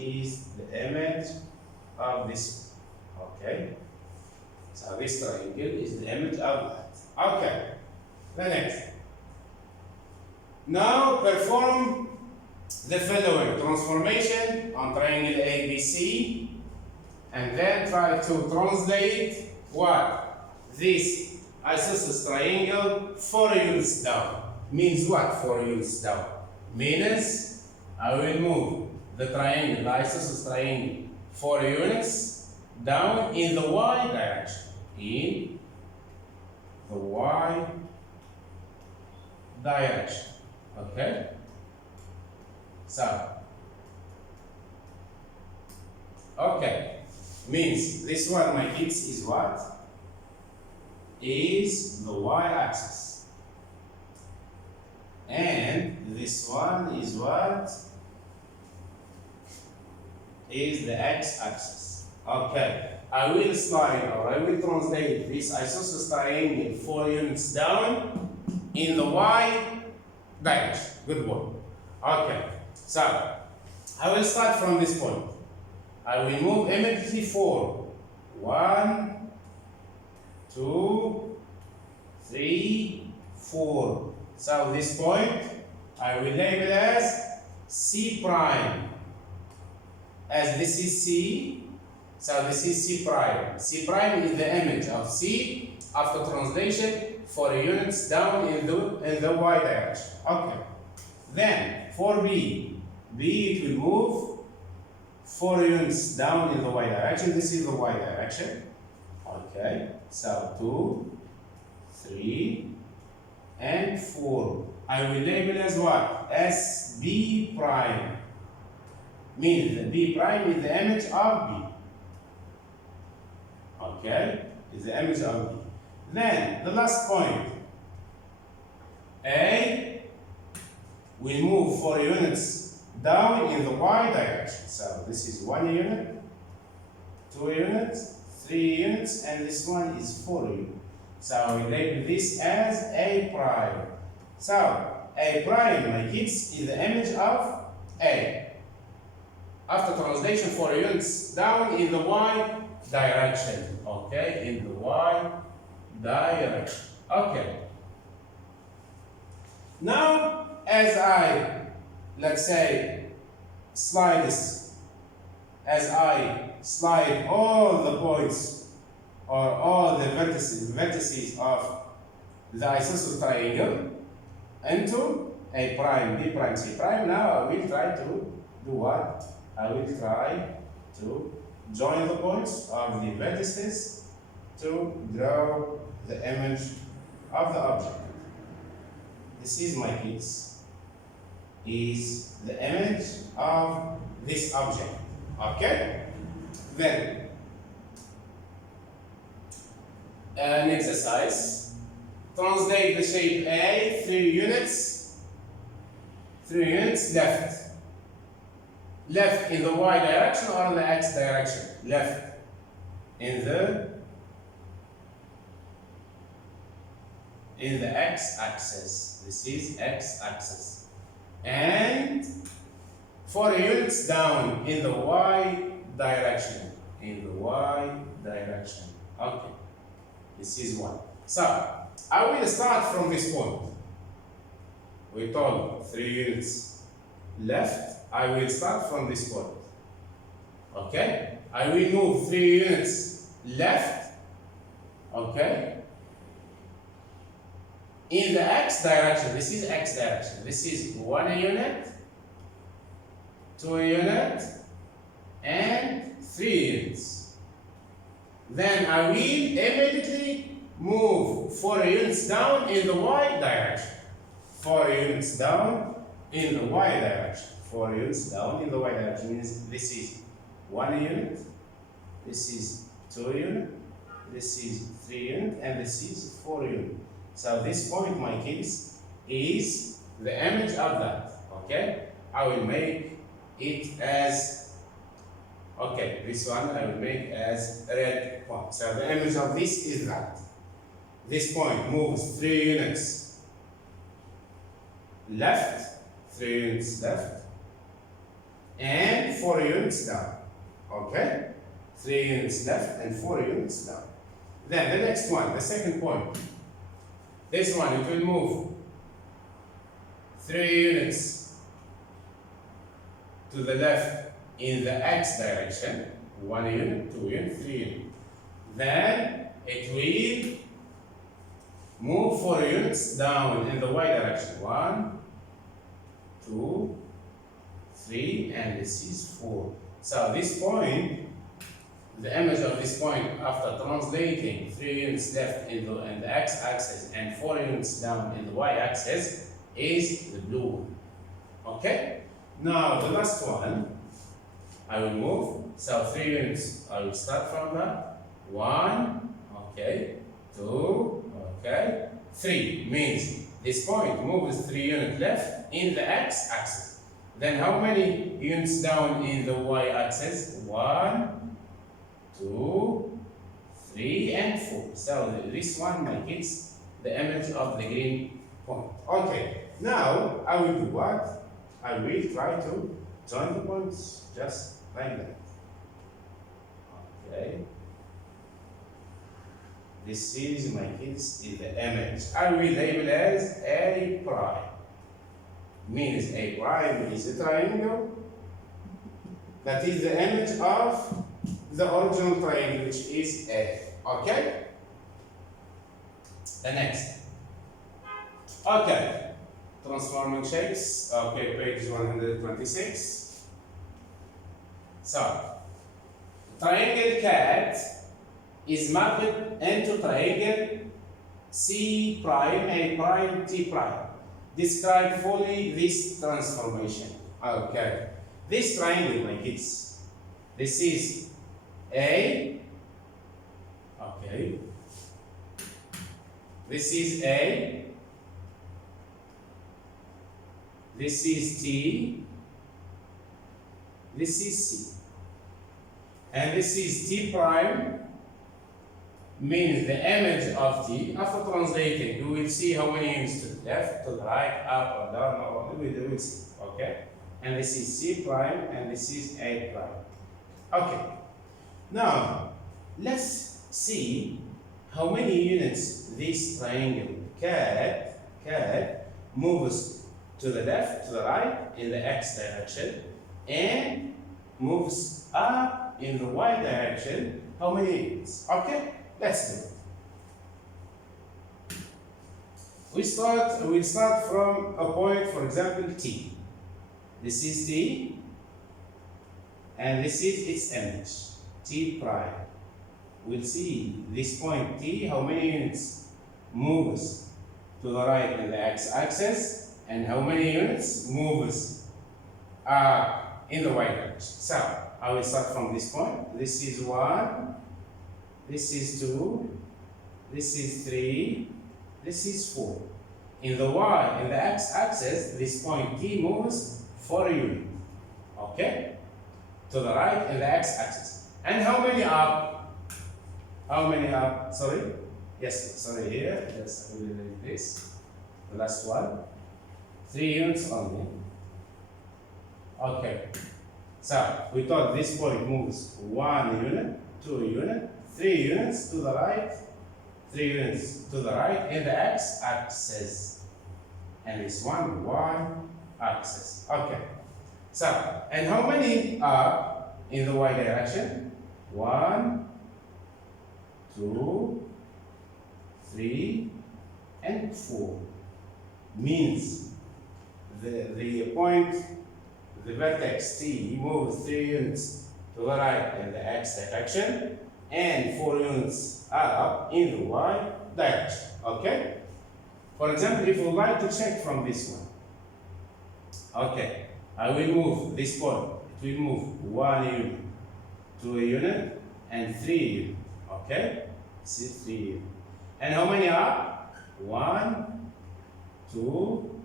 is the image of this. Okay. So this triangle is the image of that. Okay. The next. Now perform the following transformation on triangle ABC and then try to translate what? This isosceles triangle 4 units down. Means what? 4 units down. Means I will move the triangle, the isosceles triangle 4 units down in the y direction. In the y direction. Okay? So, okay. Means this one, my kids, is what? Is the y-axis. And this one is what? Is the x-axis. Okay. I will slide or I will translate this isosceles triangle 4 units down in the y direction. Good work. Okay. So, I will start from this point. I will move immediately forward. 1, 2, 3, 4. So this point I will label as C prime. As this is C, so this is C prime. C prime is the image of C after translation 4 units down in the y direction. Okay. Then for B, it will move 4 units down in the y direction. This is the y direction. Okay. So 2, 3, and 4. I will label as what? As B prime. Means the B prime is the image of B. Okay? Is the image of B. Then the last point. A will move 4 units down in the y direction. So this is 1 unit, 2 units, 3 units, and this one is 4 units. So we label this as A prime. So A prime, my kids, is the image of A. After translation 4 units down in the y direction. Okay, in the y direction. Okay. Now, as I, let's say, slide this, as I slide all the points or all the vertices of the isosceles triangle into A prime, B prime, C prime, now I will try to do what? I will try to join the points of the vertices to draw the image of the object. This is, my kids, is the image of this object. Okay? Then, an exercise. Translate the shape A, 3 units left. Left in the y direction or in the x direction? Left in the x-axis. This is x-axis. And 4 units down in the y direction. In the y direction. Okay. This is 1. So, I will start from this point. We told 3 units left. I will start from this point. Okay? I will move 3 units left. Okay? In the x direction. This is x direction. This is 1 unit, 2 unit, and 3 units. Then I will immediately move 4 units down in the y direction. 4 units down in the y direction. 4 units down in the y direction means this is 1 unit, this is 2 unit, this is 3 unit, and this is 4 unit. So this point, my kids, is the image of that. Okay? I will make it as, okay, this one I will make as red point. So the image of this is that. This point moves 3 units left, 3 units left, and 4 units down. Okay? 3 units left and 4 units down. Then the next one, the second point. This one, it will move 3 units to the left in the x direction. 1 unit, 2 units, 3 units. Then it will move 4 units down in the y direction. 1, 2, 3, and this is 4. So this point, the image of this point after translating 3 units left in the x-axis and 4 units down in the y-axis is the blue one. Okay? Now the last one, I will move. So 3 units, I will start from that. 1, okay, 2, okay, 3 means this point moves 3 units left in the x-axis. Then how many units down in the y-axis? 1, 2, 3, and 4. So this one, my kids, the image of the green point. Okay, now I will do what? I will try to join the points just like that. Okay. This is, my kids, is the image. I will label as A prime. Means A prime is a triangle. That is the image of the original triangle, which is A. Okay? The next. Okay. Transforming shapes. Okay, page 126. So, triangle cat is mapped into triangle C prime, A prime, T prime. Describe fully this transformation. Okay. This triangle, my kids, this is A. Okay. This is A. This is T. This is C. And this is T prime. Means the image of T. After translating, we will see how many units to the left, to the right, up or down, or we will see. Okay? And this is C prime, and this is A prime. Okay. Now, let's see how many units this triangle cat moves to the left, to the right, in the x direction, and moves up in the y direction. How many units? Okay? Let's do it. We'll start from a point, for example, T. This is T, and this is its image, T prime. We'll see this point T, how many units moves to the right in the x-axis, and how many units moves in the y direction. So, I will start from this point. This is 1. This is 2, this is 3, this is 4. In the y, in the x-axis, this point T moves 4 units. Okay? To the right in the x-axis. And how many up? How many up? Sorry? Yes, sorry, here. Just this. The last one. 3 units only. Okay. So, we thought this point moves 1 unit, 2 units. 3 units to the right, 3 units to the right in the x-axis, and this one y-axis. Okay. So, and how many are in the y direction? 1, 2, 3, and 4. Means the point, the vertex T moves 3 units to the right in the x direction, and 4 units are up in the y direction. Okay? For example, if we would like to check from this one. Okay, I will move this point. It will move 1 unit, 2 unit, and 3 unit. Okay? This is 3 unit. And how many are? 1, 2,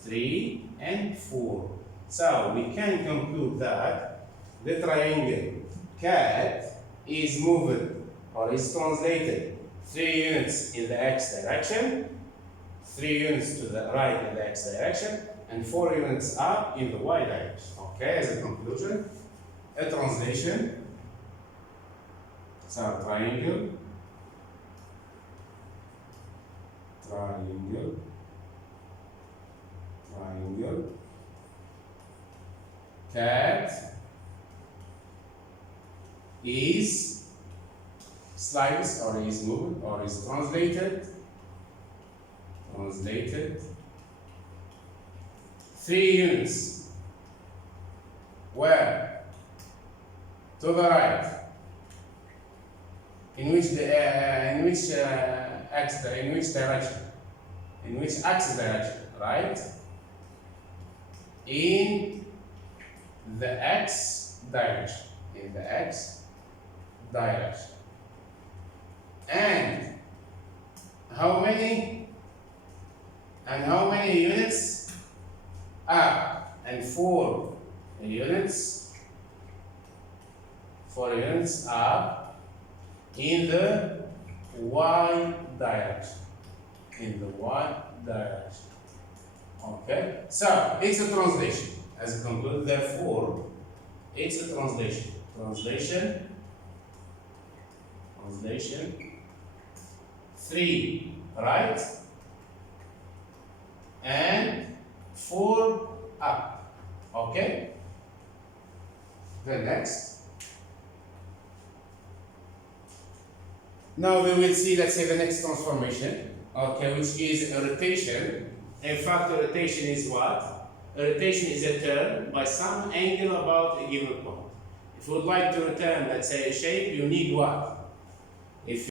3, and 4. So we can conclude that the triangle cat is moved or is translated 3 units in the x direction, 3 units to the right in the x direction, and 4 units up in the y direction. Okay, as a conclusion, a translation. So triangle, triangle, triangle, cat is slides or is moved or is translated, translated. 3 units. Where? To the right. In which direction? In which axis direction? Right? In the x direction. In the x direction. And how many? And how many units? Up. And 4 units. 4 units up in the y direction. In the y direction. Okay? So, it's a translation. As a conclusion, therefore, it's a translation. Translation. Translation. 3 right and 4 up. Okay? The next. Now we will see, let's say, the next transformation, okay, which is a rotation. In fact, a rotation is what? A rotation is a turn by some angle about a given point. If you would like to return, let's say, a shape, you need what? If